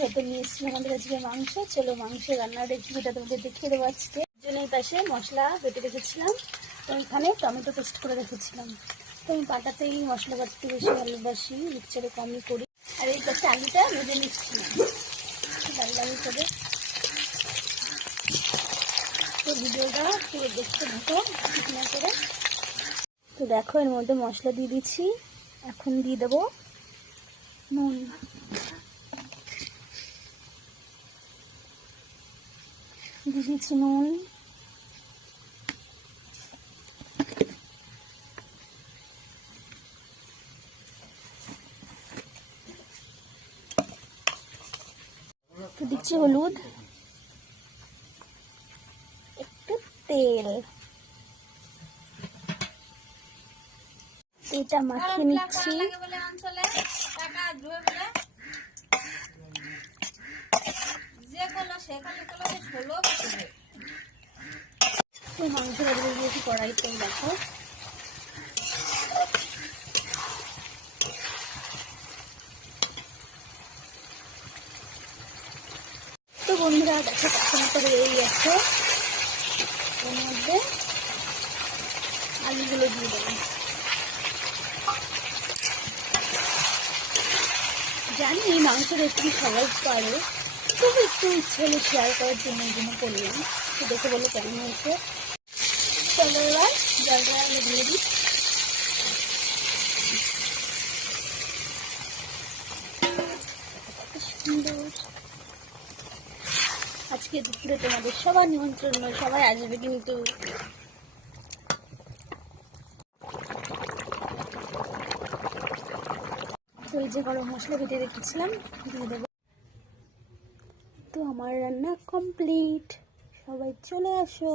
যত নিয়ে এসেছি আমাদের আজকে মাংস। চলো মাংসের রান্নার রেসিপিটা তোমাদের দেখিয়ে দেবো আজকে। জন্য এই পাশে মশলা বেটে রেখেছিলাম, তো এখানে টমেটো পেস্ট করে রেখেছিলাম। তো আমি পাটাতেই মশলা বাটতে বেশি ভালোবাসি, মিক্সচারে কমই করি। আর এই পাশে আলুটা ভেজে নিচ্ছিলাম লাল লাল করে। তো ভিডিওটা পুরো দেখতে থাকো না করে। তো দেখো এর মধ্যে মশলা দিয়ে দিচ্ছি। এখন দিয়ে দেবো নুন, দিয়ে দিচ্ছি নুন, তো দিচ্ছি হলুদ, একটু তেল, এটা মাখিয়ে নিচ্ছি। মাংস রান্না দিয়েছি কড়াইতে, দেখো। তো বন্ধুরা দেখো কখন করে এই গেছে, এর মধ্যে আলুগুলো দিয়ে দেবো। জানি এই মাংস রেসিপি সবাই পারে, তবু একটু ইচ্ছে হলে শেয়ার করার জন্য এই জন্য করলাম। তো দেখে বলে কেমন হয়েছে। চলো এবার জলটা আমি দিয়ে দিই। সুন্দর আজকে দুপুরে তোমাদের সবার নিমন্ত্রণ, সবাই আসবে কিন্তু। তো এই যে গরম মশলা বেটে রেখেছিলাম দিয়ে দেবো। তো আমার রান্না কমপ্লিট, সবাই চলে আসো।